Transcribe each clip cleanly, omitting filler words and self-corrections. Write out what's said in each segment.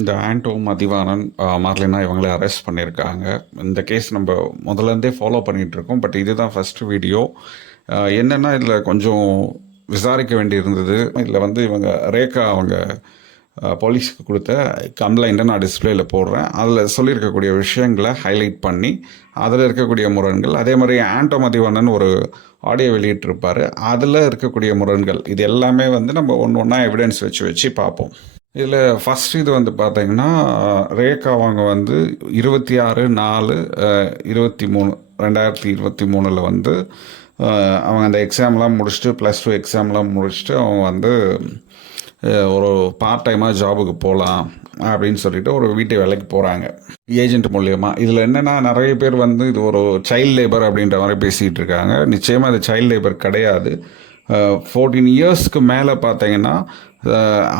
இந்த ஆண்டோ மதிவாணன், மார்லினா இவங்கள அரெஸ்ட் பண்ணியிருக்காங்க. இந்த கேஸ் நம்ம முதல்லேருந்தே ஃபாலோ பண்ணிகிட்ருக்கோம். பட் இதுதான் ஃபஸ்ட்டு வீடியோ. என்னென்னா இதில் கொஞ்சம் விசாரிக்க வேண்டியிருந்தது. இதில் வந்து இவங்க ரேகா அவங்க போலீஸுக்கு கொடுத்த கம்ப்ளைண்ட்டை நான் டிஸ்பிளேயில் போடுறேன். அதில் சொல்லியிருக்கக்கூடிய விஷயங்களை ஹைலைட் பண்ணி அதில் இருக்கக்கூடிய முரண்கள், அதே மாதிரி ஆண்டோ மதிவாணன் ஒரு ஆடியோ வெளியிட்டிருப்பார், அதில் இருக்கக்கூடிய முரண்கள், இது எல்லாமே வந்து நம்ம ஒன்று ஒன்றா எவிடன்ஸ் வச்சு பார்ப்போம். இதில் ஃபஸ்ட் இது வந்து பார்த்தீங்கன்னா, ரேகா அவங்க வந்து 26/4/23 2023 வந்து அவங்க அந்த எக்ஸாம்லாம் முடிச்சுட்டு +2 எக்ஸாம்லாம் முடிச்சுட்டு அவங்க வந்து ஒரு பார்ட் டைமாக ஜாபுக்கு போகலாம் அப்படின்னு சொல்லிட்டு ஒரு வீட்டு வேலைக்கு போகிறாங்க ஏஜென்ட் மூலியமாக. இதில் என்னென்னா, நிறைய பேர் வந்து இது ஒரு சைல்டு லேபர் அப்படின்ற மாதிரி பேசிகிட்டு இருக்காங்க. நிச்சயமாக இது சைல்டு லேபர் கிடையாது. 14 இயர்ஸ்க்கு மேலே பார்த்தீங்கன்னா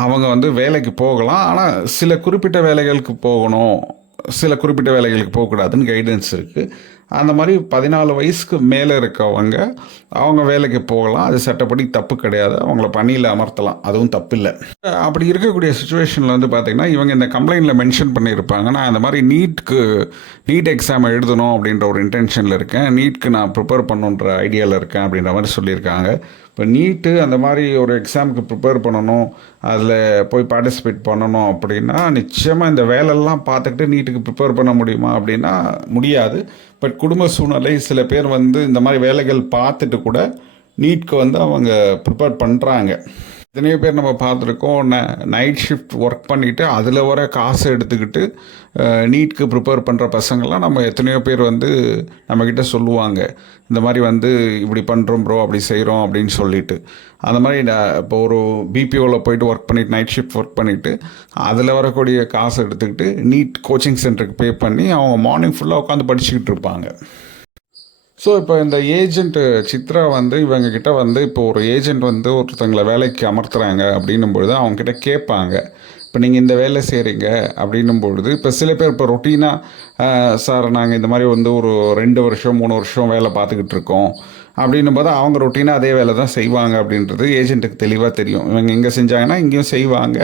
அவங்க வந்து வேலைக்கு போகலாம். ஆனால் சில குறிப்பிட்ட வேலைகளுக்கு போகணும், சில குறிப்பிட்ட வேலைகளுக்கு போகக்கூடாதுன்னு கைடன்ஸ் இருக்குது. அந்த மாதிரி 14 வயசுக்கு மேலே இருக்கவங்க அவங்க வேலைக்கு போகலாம். அது சட்டப்படி தப்பு கிடையாது. அவங்கள பணியில் அமர்த்தலாம், அதுவும் தப்பு இல்லை. அப்படி இருக்கக்கூடிய சுச்சுவேஷனில் வந்து பார்த்திங்கன்னா, இவங்க இந்த கம்ப்ளைண்ட்டில் மென்ஷன் பண்ணியிருப்பாங்க, நான் அந்த மாதிரி நீட் எக்ஸாம் எழுதணும் அப்படின்ற ஒரு இன்டென்ஷனில் இருக்கேன், நீட்க்கு நான் ப்ரிப்பேர் பண்ணுன்ற ஐடியாவில் இருக்கேன் அப்படின்ற மாதிரி சொல்லியிருக்காங்க. இப்போ நீட்டு அந்த மாதிரி ஒரு எக்ஸாமுக்கு ப்ரிப்பேர் பண்ணணும், அதில் போய் பார்ட்டிசிபேட் பண்ணணும் அப்படின்னா நிச்சயமாக இந்த வேலையெல்லாம் பார்த்துக்கிட்டு நீட்டுக்கு ப்ரிப்பேர் பண்ண முடியுமா அப்படின்னா முடியாது. பட் குடும்ப சூழ்நிலை, சில பேர் வந்து இந்த மாதிரி வேலைகள் பார்த்துட்டு கூட நீட்க்கு வந்து அவங்க ப்ரிப்பேர் பண்ணுறாங்க. எத்தனையோ பேர் நம்ம பார்த்துருக்கோம், நைட் ஷிஃப்ட் ஒர்க் பண்ணிவிட்டு அதில் வர காசை எடுத்துக்கிட்டு நீட்க்கு ப்ரிப்பேர் பண்ணுற பசங்கள்லாம் நம்ம எத்தனையோ பேர் வந்து நம்மக்கிட்ட சொல்லுவாங்க, இந்த மாதிரி வந்து இப்படி பண்ணுறோம் ப்ரோ, அப்படி செய்கிறோம் அப்படின்னு சொல்லிட்டு. அந்த மாதிரி இப்போ ஒரு பிபிஓவில் போயிட்டு ஒர்க் பண்ணிவிட்டு நைட் ஷிஃப்ட் ஒர்க் பண்ணிவிட்டு அதில் வரக்கூடிய காசை எடுத்துக்கிட்டு நீட் கோச்சிங் சென்டருக்கு பே பண்ணி அவங்க மார்னிங் ஃபுல்லாக உட்காந்து படிச்சுக்கிட்டு இருப்பாங்க. ஸோ இப்போ இந்த ஏஜென்ட்டு சித்ரா வந்து இவங்கக்கிட்ட வந்து இப்போ ஒரு ஏஜென்ட் வந்து ஒருத்தங்களை வேலைக்கு அமர்த்துறாங்க அப்படின்னும் பொழுது அவங்கக்கிட்ட கேட்பாங்க, இப்போ நீங்கள் இந்த வேலை செய்கிறீங்க அப்படின்னும் பொழுது, இப்போ சில பேர் இப்போ ரொட்டீனாக சார் நாங்கள் இந்த மாதிரி வந்து ஒரு 2 வருஷம் 3 வருஷம் வேலை பார்த்துக்கிட்டு இருக்கோம் அப்படின்னும் போது அவங்க ரொட்டீனாக அதே வேலை தான் செய்வாங்க அப்படின்றது ஏஜென்ட்டுக்கு தெளிவாக தெரியும். இவங்க எங்கே செஞ்சாங்கன்னா இங்கேயும் செய்வாங்க,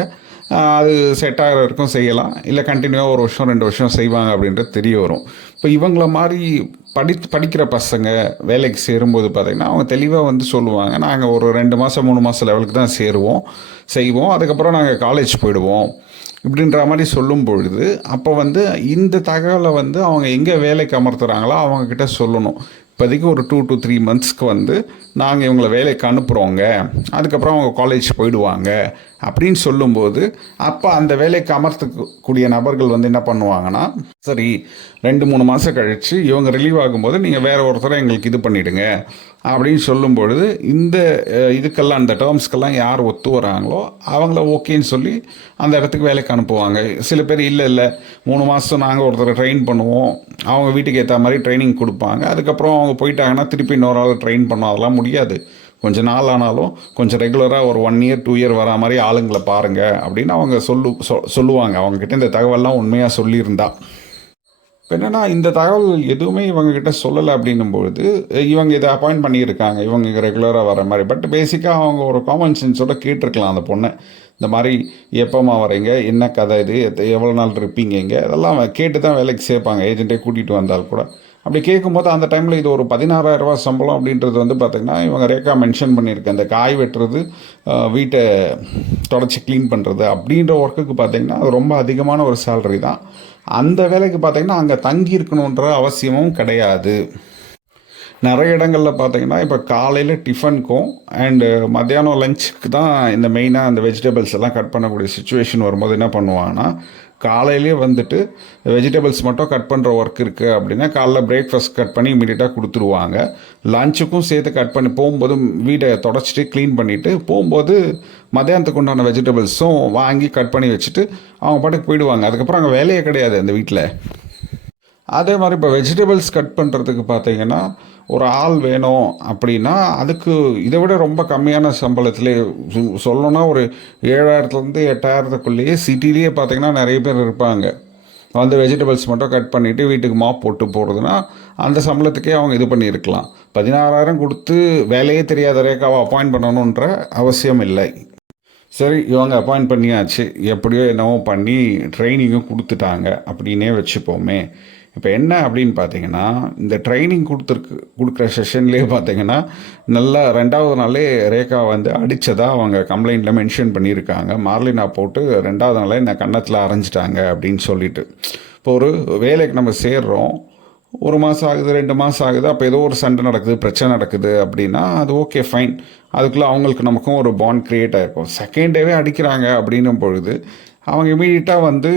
அது செட் ஆகிற வரைக்கும் செய்யலாம், இல்லை கண்டினியூவாக 1 வருஷம் 2 வருஷம் செய்வாங்க அப்படின்றது தெரிய வரும். இப்போ இவங்கள மாதிரி படிக்கிற பசங்க வேலைக்கு சேரும்போது பார்த்திங்கன்னா அவங்க தெளிவாக வந்து சொல்லுவாங்க, நாங்கள் ஒரு 2 மாதம் 3 மாதம் லெவலுக்கு தான் செய்வோம், அதுக்கப்புறம் நாங்கள் காலேஜ் போயிடுவோம் இப்படின்ற மாதிரி சொல்லும் பொழுது, அப்போ வந்து இந்த தகவலை வந்து அவங்க எங்கே வேலைக்கு அமர்த்துகிறாங்களோ அவங்கக்கிட்ட சொல்லணும். இப்போதைக்கு ஒரு 2 to 3 monthsக்கு வந்து நாங்கள் இவங்களை வேலைக்கு அனுப்புகிறோங்க, அதுக்கப்புறம் அவங்க காலேஜ் போயிடுவாங்க அப்படின்னு சொல்லும்போது, அப்போ அந்த வேலைக்கு அமர்த்தக்கூடிய நபர்கள் வந்து என்ன பண்ணுவாங்கன்னா, சரி 2-3 மாதம் கழித்து இவங்க ரிலீவ் ஆகும்போது நீங்கள் வேறு ஒருத்தரை எங்களுக்கு இது பண்ணிவிடுங்க அப்படின்னு சொல்லும் பொழுது, இந்த இதுக்கெல்லாம் இந்த டேர்ம்ஸ்க்கெல்லாம் யார் ஒத்து வராங்களோ அவங்கள ஓகேன்னு சொல்லி அந்த இடத்துக்கு வேலைக்கு அனுப்புவாங்க. சில பேர் இல்லை 3 மாதம் நாங்கள் ஒருத்தரை ட்ரெயின் பண்ணுவோம், அவங்க வீட்டுக்கு ஏற்ற மாதிரி ட்ரைனிங் கொடுப்பாங்க, அதுக்கப்புறம் அவங்க போயிட்டாங்கன்னா திருப்பி இன்னொரு ஆள் ட்ரெயின் பண்ணோம், அதெல்லாம் முடியாது. கொஞ்சம் நாள் ஆனாலும் கொஞ்சம் ரெகுலராக ஒரு 1 year 2 year வரா மாதிரி ஆளுங்களை பாருங்கள் அப்படின்னு அவங்க சொல்லுவாங்க. அவங்கக்கிட்ட இந்த தகவல்லாம் உண்மையாக சொல்லியிருந்தா. இப்போ என்னென்னா, இந்த தகவல் எதுவுமே இவங்கக்கிட்ட சொல்லலை அப்படின்னும்பொழுது இவங்க இதை அப்பாயிண்ட் பண்ணியிருக்காங்க, இவங்க ரெகுலராக வர மாதிரி. பட் பேசிக்காக அவங்க ஒரு காமன் சென்ஸோட கேட்டிருக்கலாம் அந்த பொண்ணை, இந்த மாதிரி எப்போம்மா வரீங்க, என்ன கதை இது, எவ்வளோ நாள் இருப்பீங்க இங்கே, இதெல்லாம் கேட்டு தான் வேலைக்கு சேர்ப்பாங்க, ஏஜென்ட்டே கூட்டிகிட்டு வந்தால் கூட. அப்படி கேட்கும்போது அந்த டைமில் இது ஒரு 16,000 சம்பளம் அப்படின்றது வந்து பார்த்திங்கன்னா இவங்க ரேகா மென்ஷன் பண்ணியிருக்கேன், இந்த காய் வெட்டுறது, வீட்டை தொடச்சி க்ளீன் பண்ணுறது அப்படின்ற ஒர்க்குக்கு பார்த்திங்கன்னா அது ரொம்ப அதிகமான ஒரு சேலரி தான். அந்த வேலைக்கு பார்த்திங்கன்னா அங்கே தங்கி இருக்கணுன்ற அவசியமும் கிடையாது. நிறைய இடங்களில் பார்த்திங்கன்னா இப்போ காலையில் டிஃபனுக்கும் அண்டு மத்தியானம் லஞ்சுக்கு தான் இந்த மெயினாக அந்த வெஜிடபிள்ஸ் எல்லாம் கட் பண்ணக்கூடிய சுச்சுவேஷன் வரும்போது என்ன பண்ணுவாங்கன்னா, காலையிலே வந்துட்டு வெஜிடபிள்ஸ் மட்டும் கட் பண்ணுற ஒர்க் இருக்குது அப்படின்னா காலைல பிரேக்ஃபாஸ்ட் கட் பண்ணி இமீடியட்டாக கொடுத்துருவாங்க. லஞ்சுக்கும் சேர்த்து கட் பண்ணி போகும்போது வீட்டை தொடச்சிட்டு க்ளீன் பண்ணிவிட்டு போகும்போது மத்தியானத்துக்கு உண்டான வெஜிடபிள்ஸும் வாங்கி கட் பண்ணி வச்சுட்டு அவங்க பாட்டுக்கு போயிடுவாங்க. அதுக்கப்புறம் அங்கே வேலையே கிடையாது அந்த வீட்டில். அதே மாதிரி இப்போ வெஜிடபிள்ஸ் கட் பண்ணுறதுக்கு பார்த்திங்கன்னா ஒரு ஆள் வேணும் அப்படின்னா அதுக்கு இதை விட ரொம்ப கம்மியான சம்பளத்திலே சொல்லணும்னா ஒரு 7,000 8,000 சிட்டிலேயே பார்த்திங்கன்னா நிறைய பேர் இருப்பாங்க. வந்து வெஜிடபிள்ஸ் மட்டும் கட் பண்ணிவிட்டு வீட்டுக்கு மாப் போட்டு போகிறதுனா அந்த சம்பளத்துக்கே அவங்க இது பண்ணியிருக்கலாம். 16,000 கொடுத்து வேலையே தெரியாத ரேகாவை அப்பாயிண்ட் பண்ணணுன்ற அவசியம் இல்லை. சரி, இவங்க அப்பாயிண்ட் பண்ணியாச்சு. எப்படியோ என்னவோ பண்ணி ட்ரைனிங்கும் குடுத்துட்டாங்க அப்படின்னே வச்சுப்போமே. இப்ப என்ன அப்படின்னு பார்த்தீங்கன்னா, இந்த ட்ரைனிங் குடுக்குற செஷன்லேயே பார்த்தீங்கன்னா, நல்லா 2வது நாளே ரேகா வந்து அடிச்சதா அவங்க கம்ப்ளைண்ட்ல மென்ஷன் பண்ணியிருக்காங்க. மார்லினா போட்டு 2வது நாளே என்ன கன்னத்துல அரைஞ்சுட்டாங்க அப்படின்னு சொல்லிட்டு. இப்போ ஒரு வேலைக்கு நம்ம சேர்றோம். 1 மாதம் ஆகுது, 2 மாதம் ஆகுது. அப்போ ஏதோ ஒரு சண்டை நடக்குது, பிரச்சனை நடக்குது அப்படின்னா, அது ஓகே ஃபைன். அதுக்குள்ளே அவங்களுக்கு நமக்கும் ஒரு பாண்ட் கிரியேட் ஆகிருக்கும். செகண்ட் டேவே அடிக்கிறாங்க அப்படின்னும் பொழுது, அவங்க இமீடியட்டாக வந்து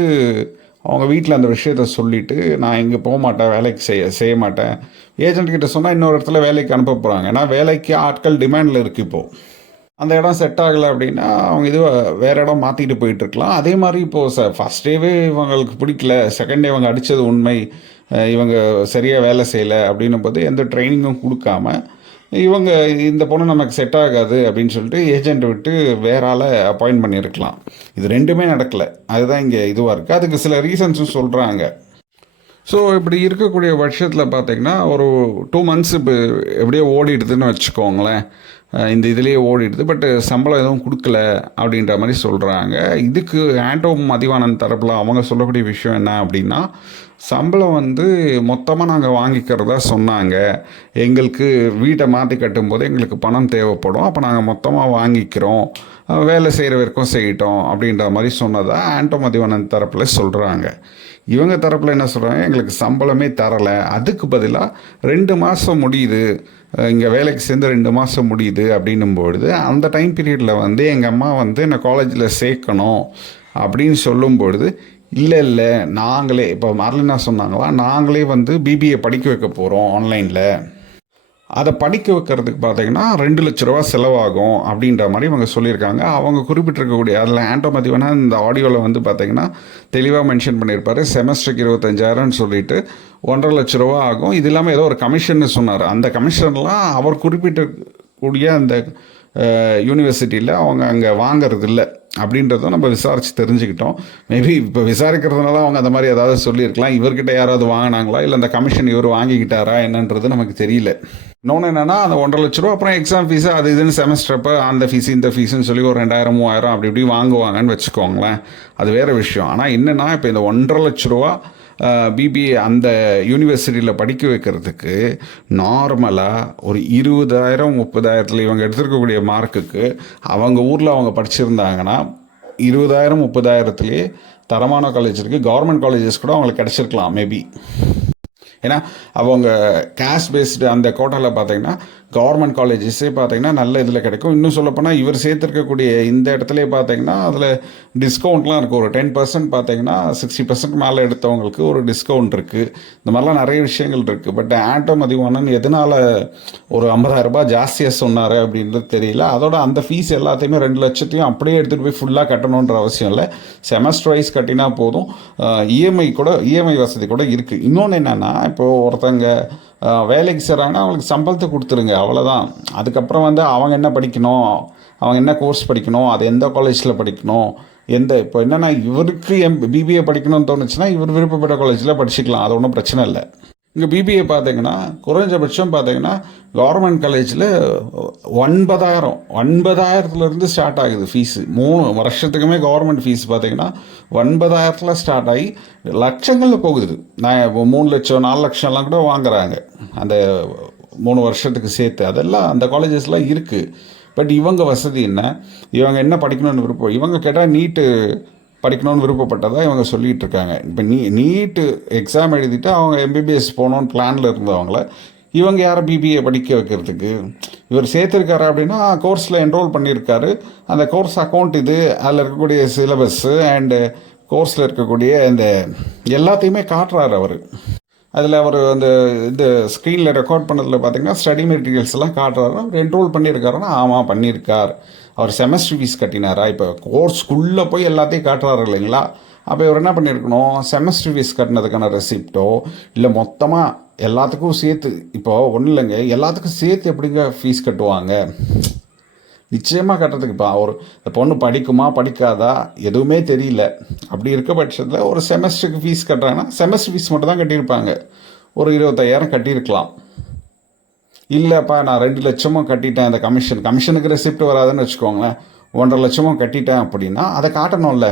அவங்க வீட்டில் அந்த விஷயத்த சொல்லிவிட்டு, நான் இங்கே போக மாட்டேன், வேலைக்கு செய்ய மாட்டேன். ஏஜென்ட் கிட்ட சொன்னால் இன்னொரு இடத்துல வேலைக்கு அனுப்ப போகிறாங்க. ஏன்னா வேலைக்கு ஆட்கள் டிமாண்டில் இருக்குது இப்போது. அந்த இடம் செட் ஆகலை அப்படின்னா அவங்க இது வேறு இடம் மாற்றிட்டு போயிட்டுருக்கலாம். அதே மாதிரி இப்போது ஃபஸ்ட் டேவே இவங்களுக்கு பிடிக்கல, செகண்ட் டே இவங்க அடித்தது உண்மை, இவங்க சரியாக வேலை செய்யலை அப்படின்னும் போது எந்த ட்ரைனிங்கும் கொடுக்காம இவங்க இந்த பொண்ணு நமக்கு செட் ஆகாது அப்படின்னு சொல்லிட்டு ஏஜென்ட் விட்டு வேற ஆளை அப்பாயிண்ட் பண்ணியிருக்கலாம். இது ரெண்டுமே நடக்கலை. அதுதான் இங்கே இதுவாக இருக்குது. அதுக்கு சில ரீசன்ஸும் சொல்கிறாங்க. ஸோ இப்படி இருக்கக்கூடிய பட்சத்தில் பார்த்தீங்கன்னா ஒரு 2 மந்த்ஸ் இப்போ எப்படியோ ஓடிடுதுன்னு வச்சுக்கோங்களேன். இந்த இதுலேயே ஓடிடுது. பட் சம்பளம் எதுவும் கொடுக்கல அப்படின்ற மாதிரி சொல்கிறாங்க. இதுக்கு ஆண்டோ மதிவானன் தரப்பில் அவங்க சொல்லக்கூடிய விஷயம் என்ன அப்படின்னா, சம்பளம் வந்து மொத்தமாக நாங்கள் வாங்கிக்கிறதா சொன்னாங்க. எங்களுக்கு வீட்டை மாற்றி கட்டும்போது எங்களுக்கு பணம் தேவைப்படும், அப்போ நாங்கள் மொத்தமாக வாங்கிக்கிறோம், வேலை செய்கிற வரைக்கும் செய்யிட்டோம் அப்படின்ற மாதிரி சொன்னதாக ஆண்டோ மதிவானன் தரப்பில் சொல்கிறாங்க. இவங்க தரப்பில் என்ன சொல்கிறாங்க, எங்களுக்கு சம்பளமே தரலை, அதுக்கு பதிலாக 2 மாதம் முடியுது, இங்கே வேலைக்கு சேர்ந்து 2 மாதம் முடியுது அப்படின்னும்பொழுது அந்த டைம் பீரியடில் வந்து எங்கள் அம்மா வந்து என்னை காலேஜில் சேர்க்கணும் அப்படின்னு சொல்லும்பொழுது, இல்லை நாங்களே இப்போ மார்லினா சொன்னாங்களா, நாங்களே வந்து பிபிஏ படிக்க வைக்க போகிறோம் ஆன்லைனில், அதை படிக்க வைக்கிறதுக்கு பார்த்தீங்கன்னா 2 லட்ச ரூபா செலவாகும் அப்படின்ற மாதிரி இவங்க சொல்லியிருக்காங்க. அவங்க குறிப்பிட்டிருக்கக்கூடிய அதில் ஆண்டோ மதிவானா இந்த ஆடியோவில் வந்து பார்த்தீங்கன்னா தெளிவாக மென்ஷன் பண்ணியிருப்பார். செமஸ்டருக்கு 25,000ன்னு சொல்லிட்டு 1,50,000 லட்ச ரூபா ஆகும். இது இல்லாமல் ஏதோ ஒரு கமிஷன்னு சொன்னார். அந்த கமிஷன்லாம் அவர் குறிப்பிட்டக்கூடிய அந்த யூனிவர்சிட்டியில் அவங்க அங்கே வாங்கிறது இல்லை அப்படின்றதும் நம்ம விசாரித்து தெரிஞ்சுக்கிட்டோம். மேபி இப்போ விசாரிக்கிறதுனால அவங்க அந்த மாதிரி ஏதாவது சொல்லியிருக்கலாம். இவர்கிட்ட யாராவது வாங்கினாங்களா, இல்லை அந்த கமிஷன் இவர் வாங்கிக்கிட்டாரா என்னன்றது நமக்கு தெரியல. இன்னொன்று என்னென்னா, அந்த 1,50,000 லட்ச ரூபா அப்புறம் எக்ஸாம் ஃபீஸு அது இதுன்னு செமஸ்டர் அப்போ அந்த ஃபீஸு இந்த ஃபீஸுன்னு சொல்லி ஒரு 2,000 3,000 அப்படி இப்படி வாங்குவாங்கன்னு வச்சுக்கோங்களேன். அது வேறு விஷயம். ஆனால் என்னென்னா, இப்போ இந்த 1,50,000 லட்ச ரூபா பிபிஏ அந்த யூனிவர்சிட்டியில் படிக்க வைக்கிறதுக்கு நார்மலாக ஒரு 20,000 30,000 இவங்க எடுத்துருக்கக்கூடிய மார்க்குக்கு அவங்க ஊரில் அவங்க படிச்சிருந்தாங்கன்னா 20,000 30,000 தரமான காலேஜ் இருக்குது. கவர்மெண்ட் காலேஜஸ் கூட அவங்களுக்கு கிடச்சிருக்கலாம் மேபி. ஏன்னா அவங்க கேஷ் பேஸ்டு அந்த கோட்டாவில் பார்த்தீங்கன்னா கவர்மெண்ட் காலேஜஸே பார்த்தீங்கன்னா நல்ல இதில் கிடைக்கும். இன்னும் சொல்லப்போனால் இவர் சேர்த்துருக்கக்கூடிய இந்த இடத்துல பார்த்தீங்கன்னா அதில் டிஸ்கவுண்ட்லாம் இருக்குது. ஒரு 10% பார்த்தீங்கன்னா 60% மேலே எடுத்தவங்களுக்கு ஒரு டிஸ்கவுண்ட் இருக்குது. இந்த மாதிரிலாம் நிறைய விஷயங்கள் இருக்குது. பட் ஆண்டோ மதிவானன் எதனால் ஒரு 50,000 ரூபாய் ஜாஸ்தியாக சொன்னார் அப்படின்றது தெரியல. அதோட அந்த ஃபீஸ் எல்லாத்தையுமே 2 லட்சத்தையும் அப்படியே எடுத்துகிட்டு போய் ஃபுல்லாக கட்டணுன்ற அவசியம் இல்லை. செமஸ்டர் வைஸ் கட்டினா போதும். இஎம்ஐ வசதி கூட இருக்குது. இன்னொன்று என்னென்னா, இப்போது ஒருத்தங்க வேலைக்கு சேர்றாங்கன்னா அவங்களுக்கு சம்பளத்தை கொடுத்துருங்க, அவ்வளோதான். அதுக்கப்புறம் வந்து அவங்க என்ன படிக்கணும், அவங்க என்ன கோர்ஸ் படிக்கணும், அது எந்த காலேஜில் படிக்கணும், இப்போ என்னென்னா இவருக்கு பிபிஏ படிக்கணும்னு தோணுச்சுன்னா இவர் விருப்பப்பட்ட காலேஜில் படிச்சுக்கலாம், அது ஒன்றும் பிரச்சனை இல்லை. இங்கே பிபிஏ பார்த்தீங்கன்னா குறைஞ்சபட்சம் பார்த்தீங்கன்னா கவர்மெண்ட் காலேஜில் 9,000 ஸ்டார்ட் ஆகுது ஃபீஸு. 3 வருஷத்துக்குமே கவர்மெண்ட் ஃபீஸ் பார்த்தீங்கன்னா 9,000 ஸ்டார்ட் ஆகி லட்சங்களில் போகுது. நான் இப்போ 3 லட்சம் 4 லட்சம்லாம் கூட வாங்குறாங்க அந்த 3 வருஷத்துக்கு சேர்த்து. அதெல்லாம் அந்த காலேஜஸ்லாம் இருக்குது. பட் இவங்க வசதி என்ன, இவங்க என்ன படிக்கணும்னு விருப்பம், இவங்க கேட்டால் நீட்டு படிக்கணும்னு விருப்பப்பட்டதாக இவங்க சொல்லிகிட்டு இருக்காங்க. இப்போ நீட்டு எக்ஸாம் எழுதிட்டு அவங்க எம்பிபிஎஸ் போகணுன்னு பிளானில் இருந்தவங்கள இவங்க யாரை பிபிஏ படிக்க வைக்கிறதுக்கு. இவர் சேர்த்துருக்காரு அப்படின்னா கோர்ஸில் என்ரோல் பண்ணியிருக்காரு, அந்த கோர்ஸ் அக்கௌண்ட் இது, அதில் இருக்கக்கூடிய சிலபஸ்ஸு அண்டு கோர்ஸில் இருக்கக்கூடிய இந்த எல்லாத்தையுமே காட்டுறாரு அவர். அதில் அவர் அந்த இந்த ஸ்க்ரீனில் ரெக்கார்ட் பண்ணதில் பார்த்திங்கன்னா ஸ்டடி மெட்டீரியல்ஸ் எல்லாம் காட்டுறாரு. அவர் என்ரோல் பண்ணியிருக்காருன்னா ஆமாம் பண்ணியிருக்கார். அவர் செமஸ்டர் ஃபீஸ் கட்டினாரா, இப்போ கோர்ஸ்க்குள்ளே போய் எல்லாத்தையும் காட்டுறாரு இல்லைங்களா. அப்போ இவர் என்ன பண்ணியிருக்கணும், செமஸ்டர் ஃபீஸ் கட்டினதுக்கான ரெசிப்டோ இல்லை மொத்தமாக எல்லாத்துக்கும் சேர்த்து, இப்போது ஒன்றும் இல்லைங்க, எல்லாத்துக்கும் சேர்த்து எப்படிங்க ஃபீஸ் கட்டுவாங்க, நிச்சயமாக கட்டுறதுக்கு. இப்போ ஒரு பொண்ணு படிக்குமா படிக்காதா எதுவுமே தெரியல. அப்படி இருக்க பட்சத்தில் ஒரு செமஸ்டருக்கு ஃபீஸ் கட்டுறாங்கன்னா செமஸ்டர் ஃபீஸ் மட்டும் தான் கட்டியிருப்பாங்க. ஒரு 25,000 கட்டியிருக்கலாம். இல்லைப்பா நான் 2 லட்சமும் கட்டிட்டேன், அந்த கமிஷனுக்கு ரெசிப்ட் வராதுன்னு வச்சுக்கோங்களேன், 1,50,000 கட்டிட்டேன் அப்படின்னா அதை காட்டணும்ல.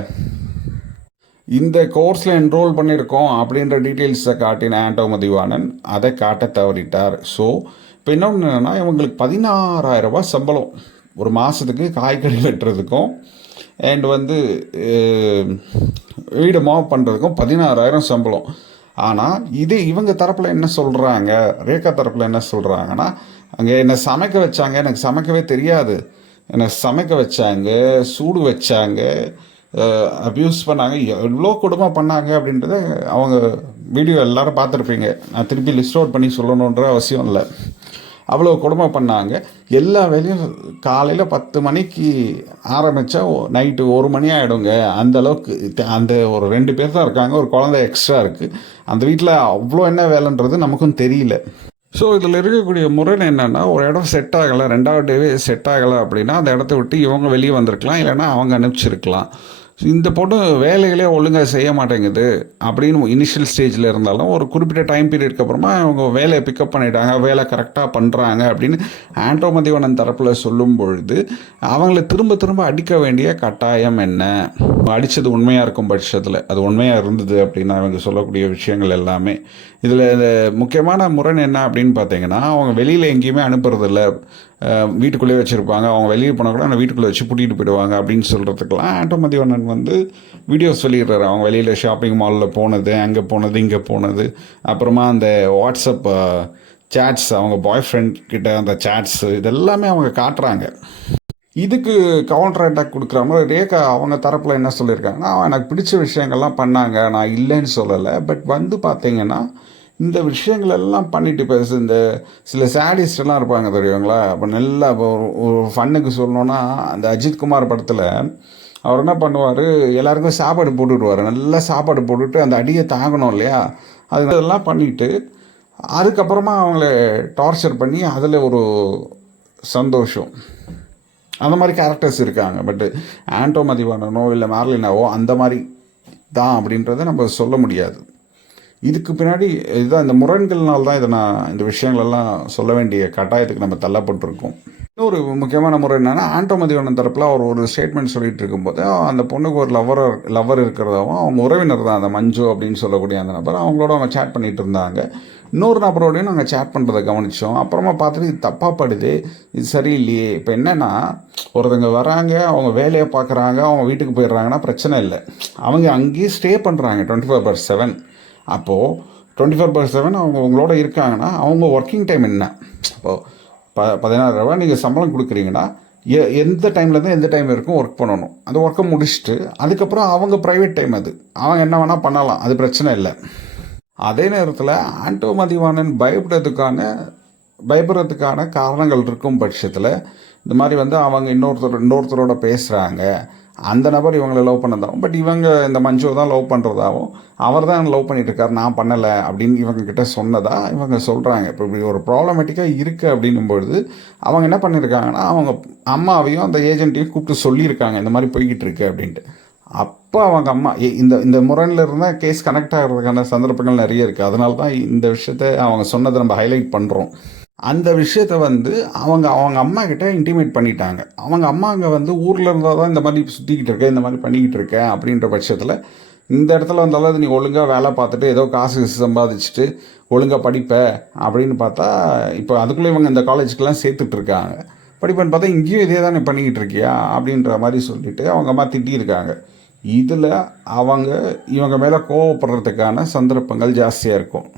இந்த கோர்ஸில் என்ரோல் பண்ணியிருக்கோம் அப்படின்ற டீட்டெயில்ஸை காட்டின ஆண்டோ மதிவாணன் அதை காட்ட தவறிட்டார். ஸோ இப்போ இன்னொன்று என்னென்னா, இவங்களுக்கு 16,000 ரூபாய் சம்பளம் ஒரு மாதத்துக்கு காய்கறி வெட்டுறதுக்கும் அண்ட் வந்து வீடு மாப் பண்ணுறதுக்கும் 16,000 சம்பளம். ஆனால் இது இவங்க தரப்பில் என்ன சொல்கிறாங்க, ரேகா தரப்பில் என்ன சொல்கிறாங்கன்னா, அங்கே என்னை சமைக்க வச்சாங்க, எனக்கு சமைக்கவே தெரியாது, என்னை சமைக்க வச்சாங்க, சூடு வச்சாங்க, அப்யூஸ் பண்ணாங்க, எவ்வளோ கொடுமை பண்ணாங்க அப்படின்றத அவங்க வீடியோ எல்லோரும் பார்த்துருப்பீங்க. நான் திருப்பி லிஸ்ட் அவுட் பண்ணி சொல்லணுன்ற அவசியம் இல்லை. அவ்வளோ கொடுமை பண்ணாங்க. எல்லா வேலையும் காலையில் 10 மணிக்கு ஆரம்பித்தா நைட்டு 1 மணி ஆகிடுங்க. அந்தளவுக்கு அந்த ஒரு 2 பேர் தான் இருக்காங்க, ஒரு குழந்தை எக்ஸ்ட்ரா இருக்குது. அந்த வீட்டில் அவ்வளோ என்ன வேலைன்றது நமக்கும் தெரியல. ஸோ இதில் இருக்கக்கூடிய முரண் என்னென்னா, ஒரு இடம் செட் ஆகலை, 2வது டேவே செட் ஆகலை அப்படின்னா அந்த இடத்த விட்டு இவங்க வெளியே வந்திருக்கலாம், இல்லைன்னா அவங்க அனுப்பிச்சிருக்கலாம். இந்த பொண்ணு வேலைகளே ஒழுங்காக செய்ய மாட்டேங்குது அப்படின்னு இனிஷியல் ஸ்டேஜில் இருந்தாலும் ஒரு குறிப்பிட்ட டைம் பீரியட்க்கு அப்புறமா அவங்க வேலையை பிக்கப் பண்ணிட்டாங்க, வேலை கரெக்டாக பண்ணுறாங்க அப்படின்னு ஆண்டோ மதிவாணன் தரப்பில் சொல்லும் பொழுது அவங்கள திரும்ப திரும்ப அடிக்க வேண்டிய கட்டாயம் என்ன? அடித்தது உண்மையாக இருக்கும் பட்சத்தில், அது உண்மையாக இருந்தது அப்படின்னா அவங்க சொல்லக்கூடிய விஷயங்கள் எல்லாமே. இதில் முக்கியமான முரண் என்ன அப்படின்னு பார்த்தீங்கன்னா, அவங்க வெளியில் எங்கேயுமே அனுப்புறதில்ல, வீட்டுக்குள்ளேயே வச்சுருப்பாங்க. அவங்க வெளியே போனால் கூட அந்த வீட்டுக்குள்ளே வச்சு பூட்டிகிட்டு போயிடுவாங்க அப்படின்னு சொல்கிறதுக்கெல்லாம் ஆண்டோ மதிவாணன் வந்து வீடியோஸ் சொல்லிடுறாரு. அவங்க வெளியில் ஷாப்பிங் மாலில் போனது, அங்கே போனது, இங்கே போனது, அப்புறமா அந்த வாட்ஸ்அப் சேட்ஸ், அவங்க பாய் ஃப்ரெண்ட் கிட்ட அந்த சேட்ஸ், இதெல்லாமே அவங்க காட்டுறாங்க. இதுக்கு கவுண்டர் அட்டாக் கொடுக்குற மாதிரி ரேகா அவங்க தரப்பில் என்ன சொல்லியிருக்காங்கன்னா, எனக்கு பிடிச்ச விஷயங்கள்லாம் பண்ணாங்க, நான் இல்லைன்னு சொல்லலை, பட் வந்து பார்த்தீங்கன்னா இந்த விஷயங்கள் எல்லாம் பண்ணிட்டு பேசு. இந்த சில சேடிஸ்டெல்லாம் இருப்பாங்க தெரியுங்களா, அப்போ நல்லா ஒரு ஃபன்னுக்கு சொல்லணுன்னா, அந்த அஜித் குமார் படத்தில் அவர் என்ன பண்ணுவார், எல்லாருக்கும் சாப்பாடு போட்டுவிடுவார், நல்லா சாப்பாடு போட்டுவிட்டு அந்த அடியை தாங்கணும் இல்லையா, அதெல்லாம் பண்ணிவிட்டு அதுக்கப்புறமா அவங்கள டார்ச்சர் பண்ணி அதில் ஒரு சந்தோஷம். அந்த மாதிரி கேரக்டர்ஸ் இருக்காங்க. பட்டு ஆண்டோ மதிவாணனோ இல்லை மேர்லினாவோ அந்த மாதிரி தான் அப்படின்றத நம்ம சொல்ல முடியாது. இதுக்கு பின்னாடி இதுதான், இந்த முரண்கள்னால தான் இதை நான் இந்த விஷயங்களெல்லாம் சொல்ல வேண்டிய கட்டாயத்துக்கு நம்ம தள்ளப்பட்டிருக்கோம். இன்னொரு முக்கியமான முறை என்னென்னா, ஆண்டோ மதிவாணன் தரப்பில் அவர் ஒரு ஸ்டேட்மெண்ட் சொல்லிகிட்டு இருக்கும்போது அந்த பொண்ணுக்கு ஒரு லவர் இருக்கிறதாவும், அவங்க உறவினர் தான் அந்த மஞ்சு அப்படின்னு சொல்லக்கூடிய அந்த நபர், அவங்களோட அவங்க சேட் பண்ணிகிட்டு இருந்தாங்க. இன்னொரு நபரோடையும் நாங்கள் சேட் பண்ணுறதை கவனித்தோம். அப்புறமா பார்த்துட்டு இது தப்பாக படுது, இது சரியில்லையே. இப்போ என்னென்னா, ஒருத்தங்க வராங்க, அவங்க வேலையை பார்க்குறாங்க, அவங்க வீட்டுக்கு போயிடுறாங்கன்னா பிரச்சனை இல்லை, அவங்க அங்கேயே ஸ்டே பண்ணுறாங்க 24/7. அப்போது 24/7 அவங்க உங்களோட இருக்காங்கன்னா அவங்க ஒர்க்கிங் டைம் என்ன? அப்போது 16,000 ரூபா நீங்கள் சம்பளம் கொடுக்குறீங்கன்னா எந்த டைம்லேருந்து எந்த டைம் வரைக்கும் ஒர்க் பண்ணணும். அந்த ஒர்க்கை முடிச்சுட்டு அதுக்கப்புறம் அவங்க ப்ரைவேட் டைம், அது அவங்க என்ன வேணால் பண்ணலாம், அது பிரச்சனை இல்லை. அதே நேரத்தில் ஆண்டோ மதிவாணன் பயப்படுறதுக்கான காரணங்கள் இருக்கும் பட்சத்தில் இந்த மாதிரி வந்து அவங்க இன்னொருத்தரோட பேசுகிறாங்க, அந்த நபர் இவங்களை லவ் பண்ணதாகவும், பட் இவங்க இந்த மஞ்சு தான் லவ் பண்ணுறதாகவும், அவர் தான் லவ் பண்ணிகிட்ருக்கார், நான் பண்ணலை அப்படின்னு இவங்கக்கிட்ட சொன்னதாக இவங்க சொல்கிறாங்க. இப்போ இப்படி ஒரு ப்ராப்ளமேட்டிக்காக இருக்குது அப்படின்னும்பொழுது அவங்க என்ன பண்ணியிருக்காங்கன்னா, அவங்க அம்மாவையும் அந்த ஏஜென்ட்டையும் கூப்பிட்டு சொல்லியிருக்காங்க இந்த மாதிரி போய்கிட்டு இருக்கு அப்படின்ட்டு. அப்போ அவங்க அம்மா இந்த முரணில் இருந்தால் கேஸ் கனெக்ட் ஆகிறதுக்கான சந்தர்ப்பங்கள் நிறைய இருக்குது. அதனால தான் இந்த விஷயத்தை அவங்க சொன்னதை நம்ம ஹைலைட் பண்ணுறோம். அந்த விஷயத்தை வந்து அவங்க அம்மா கிட்ட இன்டிமேட் பண்ணிட்டாங்க. அவங்க அம்மா அங்கே வந்து ஊரில் இருந்தால் தான் இந்த மாதிரி சுற்றிக்கிட்டு இருக்கேன், இந்த மாதிரி பண்ணிக்கிட்டு இருக்கேன் அப்படின்ற பட்சத்தில் இந்த இடத்துல வந்தாலும் நீ ஒழுங்காக வேலை பார்த்துட்டு ஏதோ காசு சம்பாதிச்சுட்டு ஒழுங்காக படிப்ப அப்படின்னு பார்த்தா, இப்போ அதுக்குள்ளே இவங்க இந்த காலேஜுக்கெல்லாம் சேர்த்துட்ருக்காங்க. படிப்பேன்னு பார்த்தா இங்கேயும் இதே தான் நீ பண்ணிக்கிட்டு இருக்கியா அப்படின்ற மாதிரி சொல்லிவிட்டு அவங்க அம்மா திட்டியிருக்காங்க. இதில் இவங்க மேலே கோவப்படுறதுக்கான சந்தர்ப்பங்கள் ஜாஸ்தியாக இருக்கும்.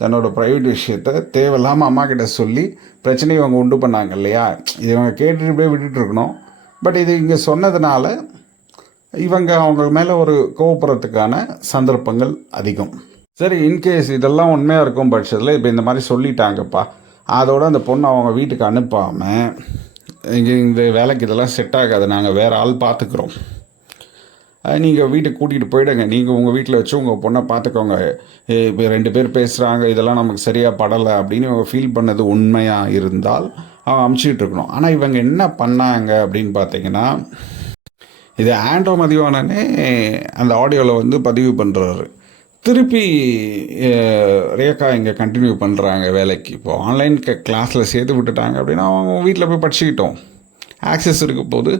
தன்னோட ப்ரைவேட் விஷயத்தை தேவையில்லாமல் அம்மா கிட்ட சொல்லி பிரச்சனையை இவங்க உண்டு பண்ணாங்க இல்லையா, இது இவங்க கேட்டுட்டு போய் விட்டுட்டு இருக்கணும். பட் இது இங்கே சொன்னதுனால இவங்க அவங்க மேலே ஒரு கோவப்படுறதுக்கான சந்தர்ப்பங்கள் அதிகம். சரி, இன்கேஸ் இதெல்லாம் உண்மையாக இருக்கும் பட்சத்தில் இப்போ இந்த மாதிரி சொல்லிட்டாங்கப்பா, அதோட அந்த பொண்ணை அவங்க வீட்டுக்கு அனுப்பாமல், இந்த வேலைக்கு இதெல்லாம் செட் ஆகாது, நாங்கள் வேறு ஆள் பார்த்துக்குறோம், நீங்கள் வீட்டுக்கு கூட்டிகிட்டு போயிடுங்க, நீங்கள் உங்கள் வீட்டில் வச்சு உங்கள் பொண்ணை பார்த்துக்கோங்க, இப்போ 2 பேர் பேசுகிறாங்க, இதெல்லாம் நமக்கு சரியாக படலை அப்படின்னு இவங்க ஃபீல் பண்ணது உண்மையாக இருந்தால் அவங்க அமுச்சிக்கிட்டு இருக்கணும். ஆனால் இவங்க என்ன பண்ணாங்க அப்படின்னு பார்த்தீங்கன்னா, இது ஆண்டோ மதிவாணனே அந்த ஆடியோவில் வந்து பதிவு பண்ணுறாரு. திருப்பி ரேகா இங்கே கண்டினியூ பண்ணுறாங்க வேலைக்கு. இப்போது ஆன்லைன் கிளாஸில் சேர்த்து விட்டுட்டாங்க அப்படின்னா அவங்க வீட்டில் போய் படிச்சுக்கிட்டோம், ஆக்சஸ் இருக்க போது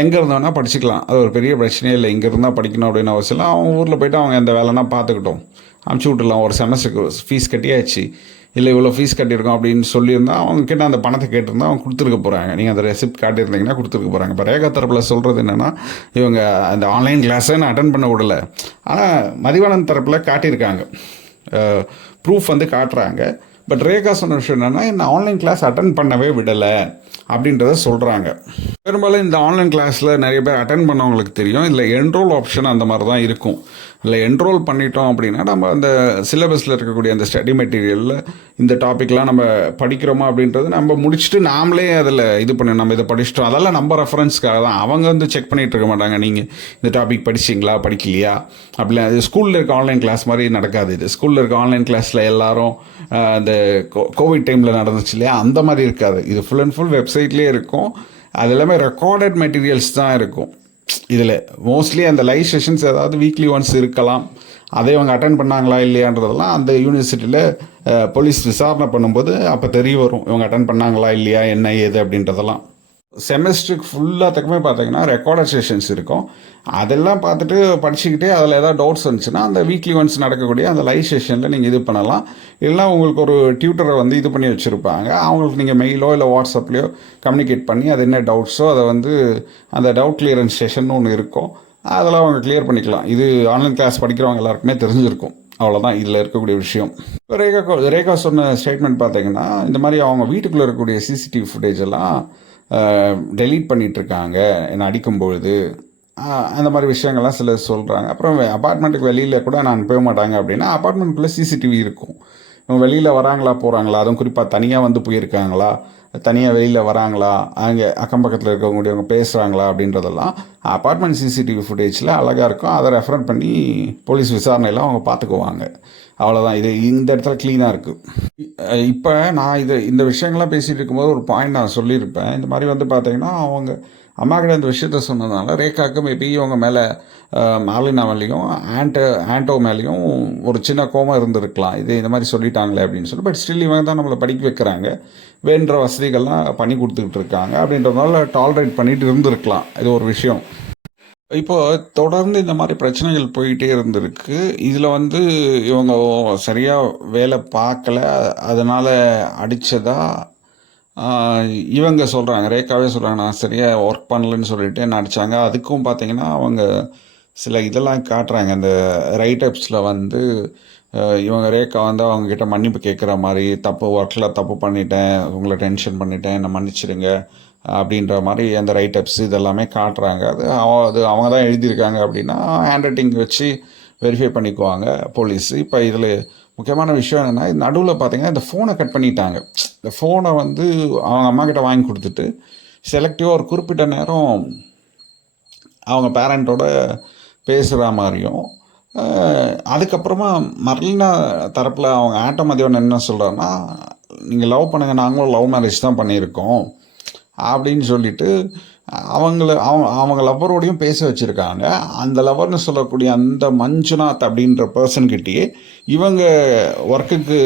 எங்கே இருந்தோன்னா படிச்சுக்கலாம். அது ஒரு பெரிய பிரச்சனையே இல்லை. இங்கே இருந்தால் படிக்கணும் அப்படின்னு அவசியம் இல்லை. அவங்க ஊரில் போய்ட்டு அவங்க எந்த வேலைனா பார்த்துக்கிட்டோம், அமுச்சு விட்டுலாம். ஒரு செமஸ்டருக்கு ஃபீஸ் கட்டியாச்சு, இல்லை இவ்வளோ ஃபீஸ் கட்டியிருக்கோம் அப்படின்னு சொல்லியிருந்தா அவங்க கிட்ட அந்த பணத்தை கேட்டிருந்தா அவங்க கொடுத்துருக்க போகிறாங்க. நீங்கள் அந்த ரெசிப்ட் காட்டியிருந்தீங்கன்னா கொடுத்துருக்க போகிறாங்க. இப்போ ரேகா தரப்பில் சொல்கிறது என்னென்னா, இவங்க அந்த ஆன்லைன் கிளாஸை நான் அட்டன் பண்ண விடலை, ஆனால் மதிவாணன் தரப்பில் காட்டியிருக்காங்க, ப்ரூஃப் வந்து காட்டுறாங்க. பட் ரேகா சொன்ன விஷயம் என்னென்னா, என்ன ஆன்லைன் கிளாஸ் அட்டன் பண்ணவே விடலை அப்படின்றத சொல்கிறாங்க. பெரும்பாலும் இந்த ஆன்லைன் கிளாஸில் நிறைய பேர் அட்டன் பண்ணவங்களுக்கு தெரியும், இல்லை என்ரோல் ஆப்ஷன் அந்த மாதிரி தான் இருக்கும். இல்லை என்ரோல் பண்ணிட்டோம் அப்படின்னா நம்ம அந்த சிலபஸில் இருக்கக்கூடிய அந்த ஸ்டடி மெட்டீரியலில் இந்த டாப்பிக்லாம் நம்ம படிக்கிறோமா அப்படின்றது நம்ம முடிச்சுட்டு நாமளே அதில் இது பண்ணி நம்ம இதை படிச்சிட்டோம், அதெல்லாம் நம்ம ரெஃபரன்ஸ்க்காக தான். அவங்க வந்து செக் பண்ணிகிட்டு இருக்க மாட்டாங்க, நீங்கள் இந்த டாபிக் படிச்சிங்களா படிக்கலையா அப்படிலாம். அது ஸ்கூலில் இருக்க ஆன்லைன் கிளாஸ் மாதிரி நடக்காது. இது ஸ்கூலில் இருக்க ஆன்லைன் கிளாஸில் எல்லாரும் அந்த கோவிட் டைமில் நடந்துச்சு இல்லையா, அந்த மாதிரி இருக்காது. இது ஃபுல் அண்ட் ஃபுல் வெப்சைட்லேயே இருக்கும். அது எல்லாமே ரெக்கார்டட் மெட்டீரியல்ஸ் தான் இருக்கும். இதில் மோஸ்ட்லி அந்த லைவ் செஷன்ஸ் ஏதாவது வீக்லி ஒன்ஸ் இருக்கலாம். அதை அவங்க அட்டன் பண்ணாங்களா இல்லையான்றதெல்லாம் அந்த யூனிவர்சிட்டியில் போலீஸ் விசாரணை பண்ணும்போது அப்போ தெரிய வரும், இவங்க அட்டன் பண்ணாங்களா இல்லையா என்ன ஏது அப்படின்றதெல்லாம். செமஸ்டருக்கு ஃபுல்லாத்துக்குமே பார்த்தீங்கன்னா ரெக்கார்டட் செஷன்ஸ் இருக்கும். அதெல்லாம் பார்த்துட்டு படிச்சுக்கிட்டே அதில் ஏதாவது டவுட்ஸ் இருந்துச்சுன்னா அந்த வீக்லி ஒன்ஸ் நடக்கக்கூடிய அந்த லைவ் செஷனில் நீங்கள் இது பண்ணலாம். இல்லைனா உங்களுக்கு ஒரு டியூட்டரை வந்து இது பண்ணி வச்சுருப்பாங்க, அவங்களுக்கு நீங்கள் மெயிலோ இல்லை வாட்ஸ்அப்லேயோ கம்யூனிகேட் பண்ணி அது என்ன டவுட்ஸோ அதை வந்து அந்த டவுட் கிளியரன்ஸ் செஷன் ஒன்று இருக்கும், அதெல்லாம் அவங்க கிளியர் பண்ணிக்கலாம். இது ஆன்லைன் கிளாஸ் படிக்கிறவங்க எல்லாருக்குமே தெரிஞ்சிருக்கும். அவ்வளோதான் இதில் இருக்கக்கூடிய விஷயம். ரேகா சொன்ன ஸ்டேட்மெண்ட் பார்த்தீங்கன்னா, இந்த மாதிரி அவங்க வீட்டுக்குள்ளே இருக்கக்கூடிய சிசிடிவி ஃபுட்டேஜ் எல்லாம் டெலீட் பண்ணிகிட்ருக்காங்க என்னை அடிக்கும்பொழுது, அந்த மாதிரி விஷயங்கள்லாம் சில சொல்கிறாங்க. அப்புறம் அப்பார்ட்மெண்ட்டுக்கு வெளியில் கூட நான் அனுப்பவே மாட்டாங்க அப்படின்னா, அப்பார்ட்மெண்ட்டுக்குள்ளே சிசிடிவி இருக்கும். இவங்க வெளியில் வராங்களா போகிறாங்களா, அதுவும் குறிப்பாக தனியாக வந்து போயிருக்காங்களா, தனியாக வெளியில் வராங்களா, அங்கே அக்கம் பக்கத்தில் இருக்கவங்க பேசுகிறாங்களா அப்படின்றதெல்லாம் அப்பார்ட்மெண்ட் சிசிடிவி ஃபுட்டேஜில் அழகாக இருக்கும். அதை ரெஃபர் பண்ணி போலீஸ் விசாரணையெல்லாம் அவங்க பார்த்துக்குவாங்க. அவ்வளோதான். இது இந்த இடத்துல க்ளீனாக இருக்குது. இப்போ நான் இந்த விஷயங்கள்லாம் பேசிகிட்டு இருக்கும்போது ஒரு பாயிண்ட் நான் சொல்லியிருப்பேன். இந்த மாதிரி வந்து பார்த்தீங்கன்னா, அவங்க அம்மா கிட்ட இந்த விஷயத்த சொன்னதுனால ரேகாவுக்கு மேபி இவங்க மேலே மாலினா மேலேயும் ஆண்டோ மேலேயும் ஒரு சின்ன கோபம் இருந்திருக்கலாம். இந்த மாதிரி சொல்லிட்டாங்களே அப்படின்னு சொல்லி. பட் ஸ்டில் இவங்க தான் நம்மளை படிக்க வைக்கிறாங்க, வேண்ட வசதிகள்லாம் பண்ணி கொடுத்துக்கிட்டு இருக்காங்க அப்படின்றதுனால டாலரேட் பண்ணிட்டு இருந்திருக்கலாம். இது ஒரு விஷயம். இப்போது தொடர்ந்து இந்த மாதிரி பிரச்சனைகள் போயிட்டே இருந்திருக்கு. இதில் வந்து இவங்க சரியாக வேலை பார்க்கல, அதனால் அடித்ததா இவங்க சொல்கிறாங்க. ரேகாவே சொல்கிறாங்க, நான் சரியாக ஒர்க் பண்ணலன்னு சொல்லிட்டு என்ன அடித்தாங்க. அதுக்கும் பார்த்தீங்கன்னா அவங்க சில இதெல்லாம் காட்டுறாங்க. அந்த ரைட்டப்ஸில் வந்து இவங்க ரேகா வந்து அவங்கக்கிட்ட மன்னிப்பு கேட்குற மாதிரி, ஒர்க்கில் தப்பு பண்ணிட்டேன், உங்களை டென்ஷன் பண்ணிட்டேன், என்னை மன்னிச்சிடுங்க அப்படின்ற மாதிரி அந்த ரைட்டப்ஸ் இதெல்லாமே காட்டுறாங்க. அது அவங்க தான் எழுதியிருக்காங்க அப்படின்னா ஹேண்ட் ரைட்டிங் வச்சு வெரிஃபை பண்ணிக்குவாங்க போலீஸ். இப்போ இதில் முக்கியமான விஷயம் என்னென்னா, நடுவில் பார்த்தீங்கன்னா இந்த ஃபோனை கட் பண்ணிட்டாங்க. இந்த ஃபோனை வந்து அவங்க அம்மா கிட்ட வாங்கி கொடுத்துட்டு செலக்டிவாக ஒரு குறிப்பிட்ட நேரம் அவங்க பேரண்ட்டோட பேசுகிற மாதிரியும், அதுக்கப்புறமா மர்லினா தரப்பில் அவங்க ஆண்டோ மதிவாணன் என்ன சொல்கிறாங்கன்னா, நீங்கள் லவ் பண்ணுங்கள், நாங்களும் லவ் மேரேஜ் தான் பண்ணியிருக்கோம் அப்படின்னு சொல்லிட்டு அவங்க லவ்வரோடையும் பேச வச்சுருக்காங்க. அந்த லவர்னு சொல்லக்கூடிய அந்த மஞ்சுநாத் அப்படின்ற பர்சன்கிட்டயே இவங்க ஒர்க்குக்கு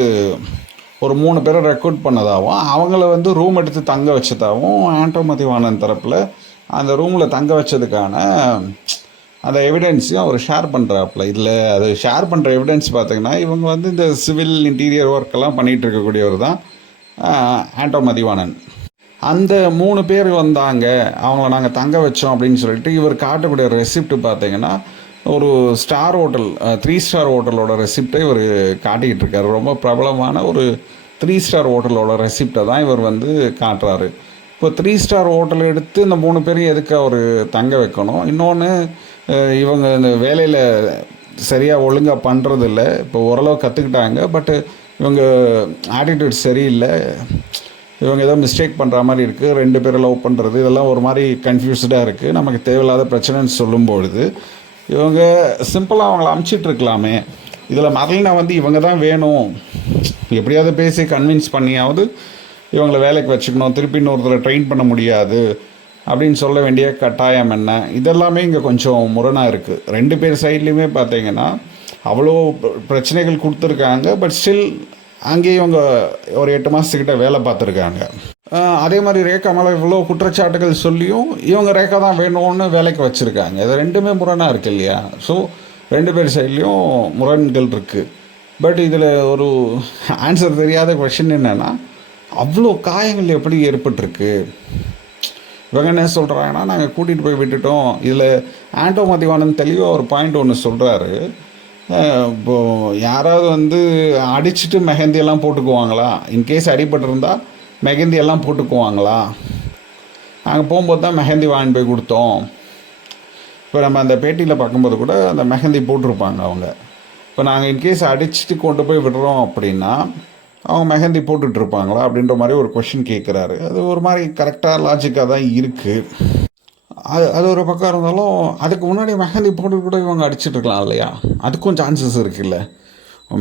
ஒரு 3 பேரை ரெக்ரூட் பண்ணதாகவும், அவங்கள வந்து ரூம் எடுத்து தங்க வச்சதாகவும் ஆண்டோ மதிவாணன் தரப்பில் அந்த ரூமில் தங்க வச்சதுக்கான அந்த எவிடன்ஸையும் அவர் ஷேர் பண்ணுறாப்புல. இதில் அது ஷேர் பண்ணுற எவிடன்ஸ் பார்த்திங்கன்னா, இவங்க வந்து இந்த சிவில் இன்டீரியர் ஒர்க்கெல்லாம் பண்ணிகிட்டு இருக்கக்கூடியவர் தான் ஆண்டோ மதிவாணன். அந்த 3 பேர் வந்தாங்க, அவங்கள நாங்கள் தங்க வச்சோம் அப்படின்னு சொல்லிட்டு இவர் காட்டக்கூடிய ரெசிப்ட் பார்த்திங்கன்னா, ஒரு ஸ்டார் ஹோட்டல் 3 ஸ்டார் ஹோட்டலோட ரெசிப்டை இவர் காட்டிக்கிட்டு இருக்காரு. ரொம்ப பிரபலமான ஒரு 3 ஸ்டார் ஹோட்டலோட ரெசிப்டை தான் இவர் வந்து காட்டுறாரு. இப்போ 3 ஸ்டார் ஹோட்டல் எடுத்து இந்த 3 பேரையும் எதுக்கு அவர் தங்க வைக்கணும்? இன்னொன்று, இவங்க இந்த வேலையில் சரியாக ஒழுங்காக பண்ணுறதில்ல. இப்போ ஓரளவு கற்றுக்கிட்டாங்க, பட்டு இவங்க ஆட்டிடியூட் சரியில்லை, இவங்க ஏதோ மிஸ்டேக் பண்ணுற மாதிரி இருக்குது, 2 பேரை லவ் பண்ணுறது, இதெல்லாம் ஒரு மாதிரி கன்ஃபியூஸ்டாக இருக்குது, நமக்கு தேவையில்லாத பிரச்சனைன்னு சொல்லும்பொழுது இவங்க சிம்பிளாக அவங்கள அமுச்சிட்ருக்கலாமே. இதில் மர்லினா வந்து இவங்க தான் வேணும், எப்படியாவது பேசி கன்வின்ஸ் பண்ணியாவது இவங்களை வேலைக்கு வச்சுக்கணும், திருப்பி இன்னொருத்தரை ட்ரெயின் பண்ண முடியாது அப்படின்னு சொல்ல வேண்டிய கட்டாயம் என்ன? இதெல்லாமே இங்கே கொஞ்சம் முரணாக இருக்குது. 2 பேர் சைட்லேயுமே பார்த்தீங்கன்னா அவ்வளோ பிரச்சனைகள் கொடுத்துருக்காங்க. பட் ஸ்டில் அங்கேயும் இவங்க ஒரு 8 மாதத்துக்கிட்ட வேலை பார்த்துருக்காங்க. அதே மாதிரி ரேகா மேலே இவ்வளோ குற்றச்சாட்டுகள் சொல்லியும் இவங்க ரேகா தான் வேணும்னு வேலைக்கு வச்சுருக்காங்க. இது ரெண்டுமே முரணாக இருக்குது இல்லையா? ஸோ 2 பேர் சைட்லேயும் முரண்கள் இருக்குது. பட் இதில் ஒரு ஆன்சர் தெரியாத கொஷின் என்னென்னா, அவ்வளோ காயங்கள் எப்படி ஏற்பட்டிருக்கு? இவங்க என்ன சொல்கிறாங்கன்னா, நாங்கள் கூட்டிகிட்டு போய் விட்டுட்டோம். இதில் ஆண்டோ மதிவானன் தெளிவாக ஒரு பாயிண்ட் ஒன்று சொல்கிறாரு. இப்போது யாராவது வந்து அடிச்சுட்டு மெஹந்தியெல்லாம் போட்டுக்குவாங்களா? இன்கேஸ் அடிபட்டிருந்தால் மெஹந்தி எல்லாம் போட்டுக்குவாங்களா? நாங்கள் போகும்போது தான் மெஹந்தி வாங்கி போய் கொடுத்தோம். இப்போ நம்ம அந்த பேட்டியில் பார்க்கும்போது கூட அந்த மெஹந்தி போட்டிருப்பாங்க அவங்க. இப்போ நாங்கள் இன்கேஸ் அடிச்சுட்டு கொண்டு போய் விடுறோம் அப்படின்னா அவங்க மெஹந்தி போட்டுட்ருப்பாங்களா அப்படின்ற மாதிரி ஒரு கொஷின் கேட்குறாரு. அது ஒரு மாதிரி கரெக்டாக லாஜிக்காக தான் இருக்குது. அது ஒரு பக்கம் இருந்தாலும் அதுக்கு முன்னாடி மெஹந்தி போட்டு கூட இவங்க அடிச்சிட்ருக்கலாம் இல்லையா? அதுக்கும் சான்சஸ் இருக்குல்ல.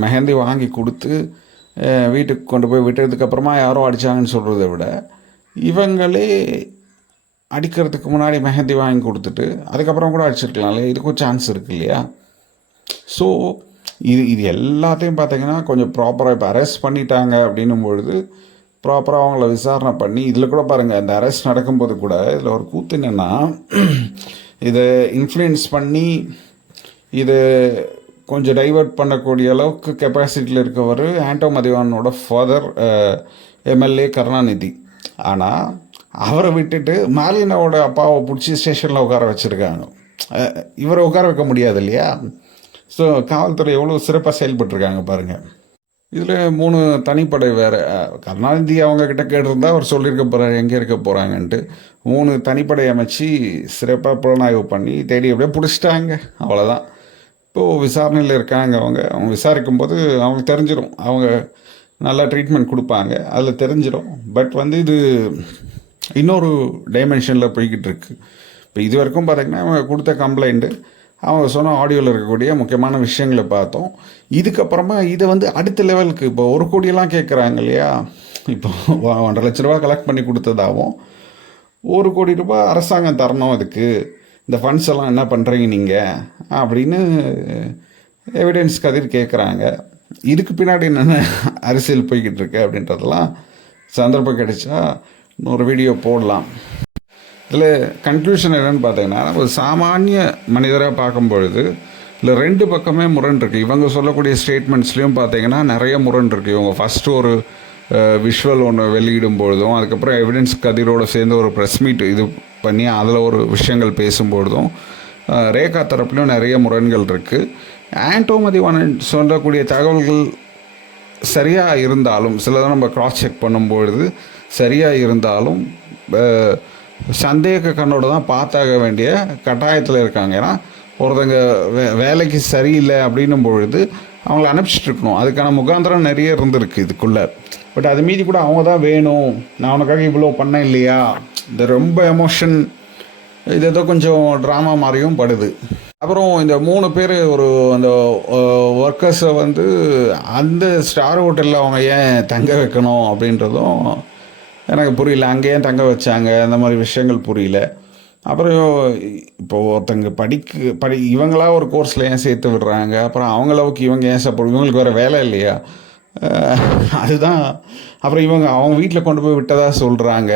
மெஹந்தி வாங்கி கொடுத்து வீட்டுக்கு கொண்டு போய் விட்டதுக்கப்புறமா யாரோ அடித்தாங்கன்னு சொல்கிறத விட இவங்களே அடிக்கிறதுக்கு முன்னாடி மெஹந்தி வாங்கி கொடுத்துட்டு அதுக்கப்புறம் கூட அடிச்சிருக்கலாம்ல. இதுக்கும் சான்ஸ் இருக்குது இல்லையா? ஸோ இது எல்லாத்தையும் பார்த்திங்கன்னா கொஞ்சம் ப்ராப்பராக இப்போ அரெஸ்ட் பண்ணிட்டாங்க அப்படின்னும் பொழுது ப்ராப்பராக அவங்கள விசாரணை பண்ணி இதில் கூட பாருங்கள், அந்த அரெஸ்ட் நடக்கும்போது கூட இதில் ஒரு கூத்து என்னென்னா, இதை இன்ஃப்ளூயன்ஸ் பண்ணி இதை கொஞ்சம் டைவர்ட் பண்ணக்கூடிய அளவுக்கு கெப்பாசிட்டியில் இருக்கவர் ஆண்டோ மதிவானனோட ஃபாதர் எம்எல்ஏ கருணாநிதி. ஆனால் அவரை விட்டுட்டு மாலினாவோட அப்பாவை பிடிச்சி ஸ்டேஷனில் உட்கார வச்சுருக்காங்க. இவரை உட்கார வைக்க முடியாது இல்லையா? ஸோ காவல்துறை எவ்வளோ சிறப்பாக செயல்பட்டுருக்காங்க பாருங்கள். இதில் 3 தனிப்படை வேறு. கருணாநிதி அவங்கக்கிட்ட கேட்டிருந்தால் அவர் சொல்லியிருக்க போகிறார் எங்கே இருக்க போகிறாங்கன்ட்டு. 3 தனிப்படை அமைச்சு சிறப்பாக புலனாய்வு பண்ணி தேடி அப்படியே பிடிச்சிட்டாங்க. அவ்வளோதான். இப்போது விசாரணையில் இருக்காங்க. அவங்க விசாரிக்கும் போது அவங்களுக்கு தெரிஞ்சிடும். அவங்க நல்லா ட்ரீட்மெண்ட் கொடுப்பாங்க, அதில் தெரிஞ்சிடும். பட் வந்து இது இன்னொரு டைமென்ஷனில் போய்கிட்டு இருக்கு. இப்போ இது வரைக்கும் பார்த்திங்கன்னா அவங்க கொடுத்த கம்ப்ளைண்ட்டு, அவங்க சொன்ன ஆடியோவில் இருக்கக்கூடிய முக்கியமான விஷயங்களை பார்த்தோம். இதுக்கப்புறமா இதை வந்து அடுத்த லெவலுக்கு இப்போ 1 கோடியெல்லாம் கேட்குறாங்க இல்லையா? இப்போ 1.5 லட்ச ரூபா கலெக்ட் பண்ணி கொடுத்ததாகவும் 1 கோடி ரூபாய் அரசாங்கம் தரணும், அதுக்கு இந்த ஃபண்ட்ஸ் எல்லாம் என்ன பண்ணுறீங்க நீங்கள் அப்படின்னு எவிடன்ஸ் கதிர் கேட்குறாங்க. இதுக்கு பின்னாடி என்னென்ன அரசியல் போய்கிட்டு இருக்கு அப்படின்றதெல்லாம் சந்தர்ப்பம் கிடைச்சா ஒரு வீடியோ போடலாம். இதில் கன்க்ளூஷன் என்னென்னு பார்த்தீங்கன்னா, ஒரு சாமானிய மனிதராக பார்க்கும்பொழுது இல்லை 2 பக்கமே முரண் இருக்குது. இவங்க சொல்லக்கூடிய ஸ்டேட்மெண்ட்ஸ்லேயும் பார்த்தீங்கன்னா நிறைய முரண் இருக்குது. இவங்க ஃபஸ்ட்டு ஒரு விஷுவல் ஒன்று வெளியிடும் பொழுதும், அதுக்கப்புறம் எவிடன்ஸ் கதிரோடு சேர்ந்து ஒரு ப்ரெஸ் மீட் இது பண்ணி அதில் ஒரு விஷயங்கள் பேசும்பொழுதும் ரேகா தரப்புலையும் நிறைய முரண்கள் இருக்குது. ஆண்டோ மதிவானன் சொல்லக்கூடிய தகவல்கள் சரியாக இருந்தாலும், சிலதான் நம்ம கிராஸ் செக் பண்ணும்பொழுது சரியாக இருந்தாலும் சந்தேக கண்ணோடு தான் பார்த்தாக வேண்டிய கட்டாயத்தில் இருக்காங்க. ஏன்னா ஒருத்தங்க வேலைக்கு சரியில்லை அப்படின்னும் பொழுது அவங்கள அனுப்பிச்சிட்ருக்கணும். அதுக்கான முகாந்திரம் நிறைய இருந்திருக்கு இதுக்குள்ளே. பட் அது மீதி கூட அவங்க தான் வேணும், நான் உனக்காக இவ்வளோ பண்ணேன் இல்லையா, இந்த ரொம்ப எமோஷன் இது ஏதோ கொஞ்சம் ட்ராமா மாதிரியும் படுது. அப்புறம் இந்த 3 பேர் ஒரு அந்த ஒர்க்கர்ஸை வந்து அந்த ஸ்டார் ஹோட்டலில் அவங்க ஏன் தங்க வைக்கணும் அப்படின்றதும் எனக்கு புரியல. அங்கேயே தங்க வச்சாங்க, அந்த மாதிரி விஷயங்கள் புரியல. அப்புறம் இப்போது ஒருத்தங்க இவங்களா ஒரு கோர்ஸில் ஏன் சேர்த்து விடுறாங்க, அப்புறம் அவங்களவுக்கு இவங்க ஏன் சப்போர்ட், இவங்களுக்கு வேறு வேலை இல்லையா, அதுதான். அப்புறம் அவங்க வீட்டில் கொண்டு போய் விட்டதாக சொல்கிறாங்க.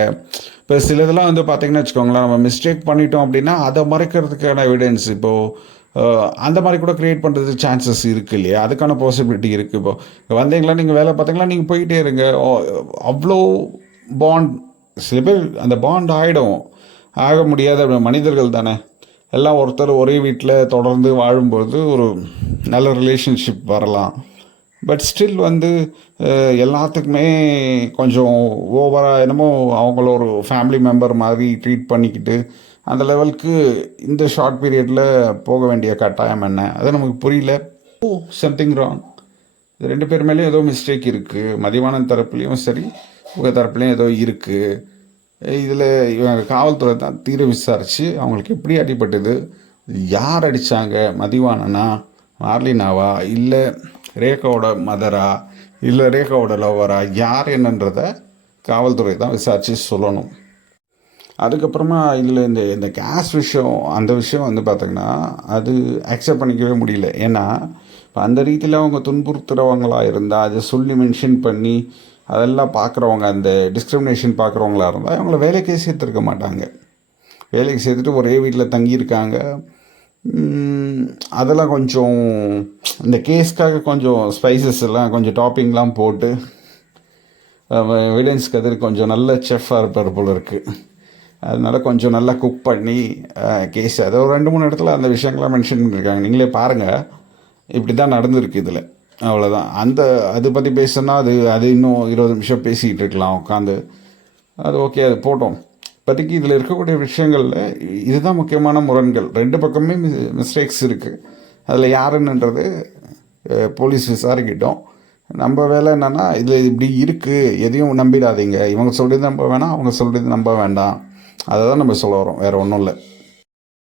இப்போ சிலதெல்லாம் வந்து பார்த்திங்கன்னா வச்சுக்கோங்களேன், நம்ம மிஸ்டேக் பண்ணிட்டோம் அப்படின்னா அதை மறைக்கிறதுக்கான எவிடன்ஸ் இப்போது அந்த மாதிரி கூட க்ரியேட் பண்ணுறதுக்கு சான்சஸ் இருக்குது இல்லையா? அதுக்கான பாசிபிலிட்டி இருக்குது. இப்போது வந்தீங்களா, நீங்கள் வேலை பார்த்தீங்களா, நீங்கள் போயிட்டே இருங்க. அவ்வளோ பாண்ட் சில பேர் அந்த பாண்ட் ஆக முடியாத மனிதர்கள் தானே எல்லாம். ஒருத்தர் ஒரே வீட்டில் தொடர்ந்து வாழும்போது ஒரு நல்ல ரிலேஷன்ஷிப் வரலாம். பட் ஸ்டில் வந்து எல்லாத்துக்குமே கொஞ்சம் ஓவராக என்னமோ அவங்கள ஒரு ஃபேமிலி மெம்பர் மாதிரி ட்ரீட் பண்ணிக்கிட்டு அந்த லெவலுக்கு இந்த ஷார்ட் பீரியடில் போக வேண்டிய கட்டாயம் என்ன, அது நமக்கு புரியல. Something wrong. இது 2 பேர் மேலேயும் ஏதோ மிஸ்டேக் இருக்குது. மதிவானன் தரப்புலேயும் சரி, உங்கள் தரப்புலையும் ஏதோ இருக்குது. இதில் இவங்க காவல்துறை தான் தீர விசாரித்து அவங்களுக்கு எப்படி அடிபட்டது, யார் அடித்தாங்க, மதிவானனா, மார்லினாவா, இல்லை ரேகாவோட மதரா, இல்லை ரேகாவோட லவ்வரா, யார் என்னன்றதை காவல்துறை தான் விசாரித்து சொல்லணும். அதுக்கப்புறமா இதில் இந்த கேஸ் விஷயம், அந்த விஷயம் வந்து பார்த்திங்கன்னா அது அக்செப்ட் பண்ணிக்கவே முடியல. ஏன்னா இப்போ அந்த ரீதியில் அவங்க துன்புறுத்துகிறவங்களாக இருந்தால் அதை சொல்லி மென்ஷன் பண்ணி அதெல்லாம் பார்க்குறவங்க, அந்த டிஸ்கிரிமினேஷன் பார்க்குறவங்களா இருந்தால் அவங்கள வேலைக்கே சேர்த்துருக்க மாட்டாங்க. வேலைக்கு சேர்த்துட்டு ஒரே வீட்டில் தங்கியிருக்காங்க. அதெல்லாம் கொஞ்சம் இந்த கேஸ்க்காக கொஞ்சம் ஸ்பைசஸ் எல்லாம் கொஞ்சம் டாப்பிங்லாம் போட்டு எவிடன்ஸ் கதிர் கொஞ்சம் நல்ல செஃப்பாக இருப்பார் போல இருக்குது. அதனால் கொஞ்சம் நல்லா குக் பண்ணி கேஸ் அதை ஒரு 2-3 இடத்துல அந்த விஷயங்கள்லாம் மென்ஷன் பண்ணியிருக்காங்க. நீங்களே பாருங்கள், இப்படி தான் நடந்திருக்கு இதில். அவ்வளோதான். அதை பற்றி பேசுனா அது இன்னும் 20 நிமிஷம் பேசிக்கிட்டு இருக்கலாம் உட்காந்து. அது ஓகே, அது போட்டோம். இப்போதைக்கு இதில் இருக்கக்கூடிய விஷயங்களில் இதுதான் முக்கியமான முரண்கள். 2 பக்கமே மிஸ்டேக்ஸ் இருக்குது. அதில் யாருன்னுன்றது போலீஸ் விசாரிக்கிட்டோம். நம்ம வேலை என்னென்னா, இதில் இப்படி இருக்குது, எதையும் நம்பிடாதீங்க. இவங்க சொல்கிறது நம்ப வேணாம், அவங்க சொல்கிறது நம்ப வேண்டாம். அதை தான் நம்ம சொல்ல வரோம், வேறு ஒன்றும் இல்லை.